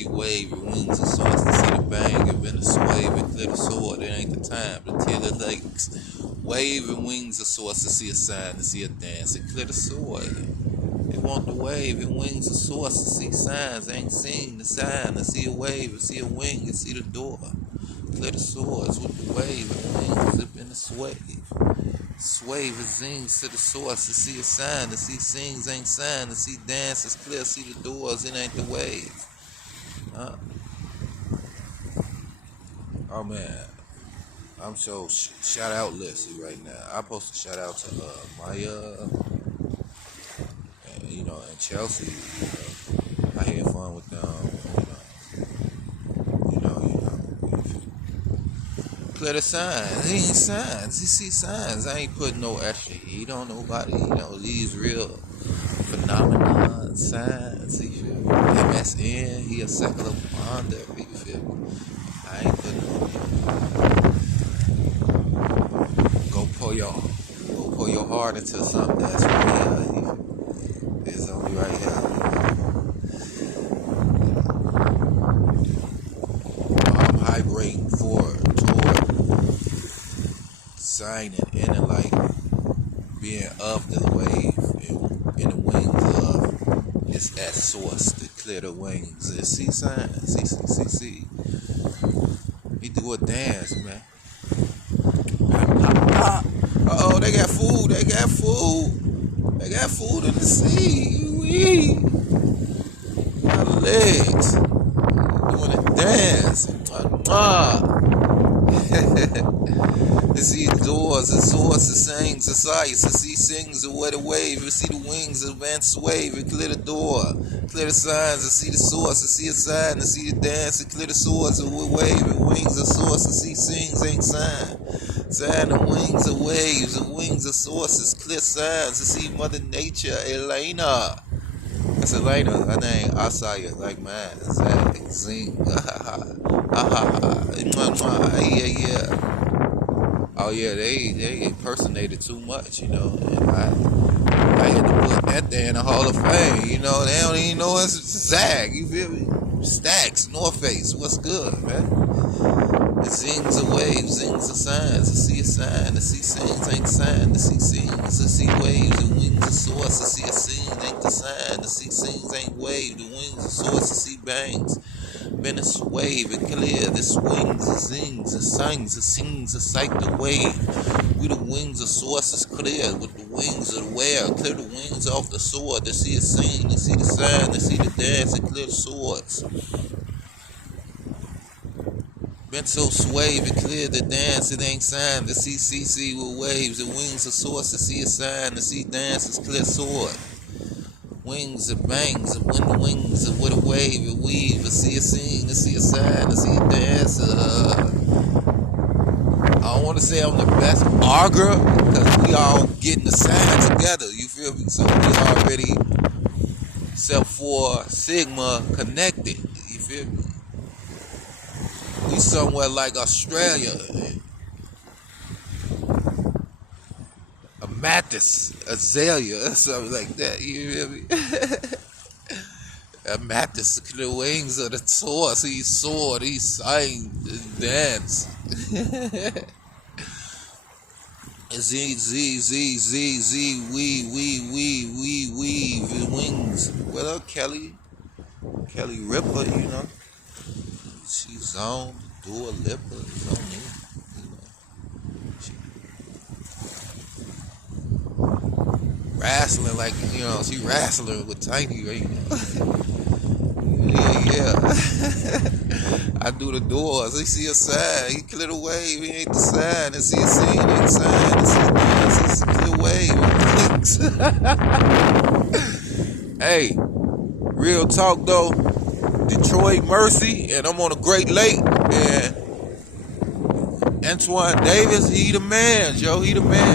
see wave and wings of sauce to see the bang and been a swave and clear the sword. It ain't the time to tear the lakes. Wave and wings of sauce to see a sign, to see a dance and clear the sword. They want the wave and wings of sauce to see signs. Ain't seen the sign to see a wave and see a wing and see the door. Clear the swords with the wave and wings up in the swave. Swave and zings to the source to see a sign, to see sings ain't sign, to see dances clear, see the doors, it ain't the wave. Oh man, I'm so shout out listy right now. I'm supposed to shout out to Maya, and, and Chelsea. I had fun with them. Clear the signs. He ain't signs. He see signs. I ain't putting no extra heat on nobody. These real phenomenon signs. You feel me? MSN. He a secular ponder. You feel me? I ain't putting no. Go pull your heart into something that's real. It's only right here. I'm vibrating toward signing in and like being of the wave in the wings of it's that source to clear the wings. It's see signs. See. He do a dance, man. Uh-oh, they got food. They got food in the sea. Wee. My legs. Doing a dance. To see the doors, the source, the sings, the sights, to see sings, the weather wave, to see the wings, the vents wave, and clear the door, clear the signs, to see the source, to see a sign, to see the dance, and clear the swords, the wave, and wings, the source, to see sings, ain't sign, sign, the wings, the waves, the wings, the sources, clear signs, to see Mother Nature, Elena. That's Elena, her name, Sire, like mine, Zach, Zing, yeah. Oh yeah, they impersonated too much, and I had to put that there in the Hall of Fame, they don't even know it's Zag, you feel me? Stacks, North Face, what's good, man? It sings a wave, sings a signs, to see a sign, to see sings ain't sign, to see sings, to see waves, the wings of source, to see a scene ain't the sign, to see sings ain't wave, the wings of source, to see bangs. Been a wave and clear, the swings, the zings, the sings, the sings, the sight, the wave. We the wings of sources clear, with the wings of the wear, clear the wings off the sword, to see a scene, to see the sign, to see the dance, and clear the swords. Been so swave and clear the dance, it ain't sign, to see CC with waves, the wings of source, to see a sign, to see dances, clear sword. Wings and bangs, and when the wings and with a wave and weave, to see a scene, to see a sign, to see a dance. I don't want to say I'm the best arguer, because we all getting the sign together, you feel me? So we already, except for Sigma, connected, you feel me? We somewhere like Australia. A Mathis, Azalea, or something like that, you feel me? A Mathis, the wings of the source, he soared, he sang and danced. Z, weave, wings. What up, Kelly? Kelly Ripper, She's on, Dua Lipa, it's on me. Wrestling like, she wrestling with Tiny right now. yeah. I do the doors. He see a sign. He clear the wave. He ain't the sign. And see a scene. Ain't the sign. And see a dance. It's a clear wave. Hey, real talk though. Detroit Mercy. And I'm on a Great Lake. And Antoine Davis, he the man, Joe. He the man.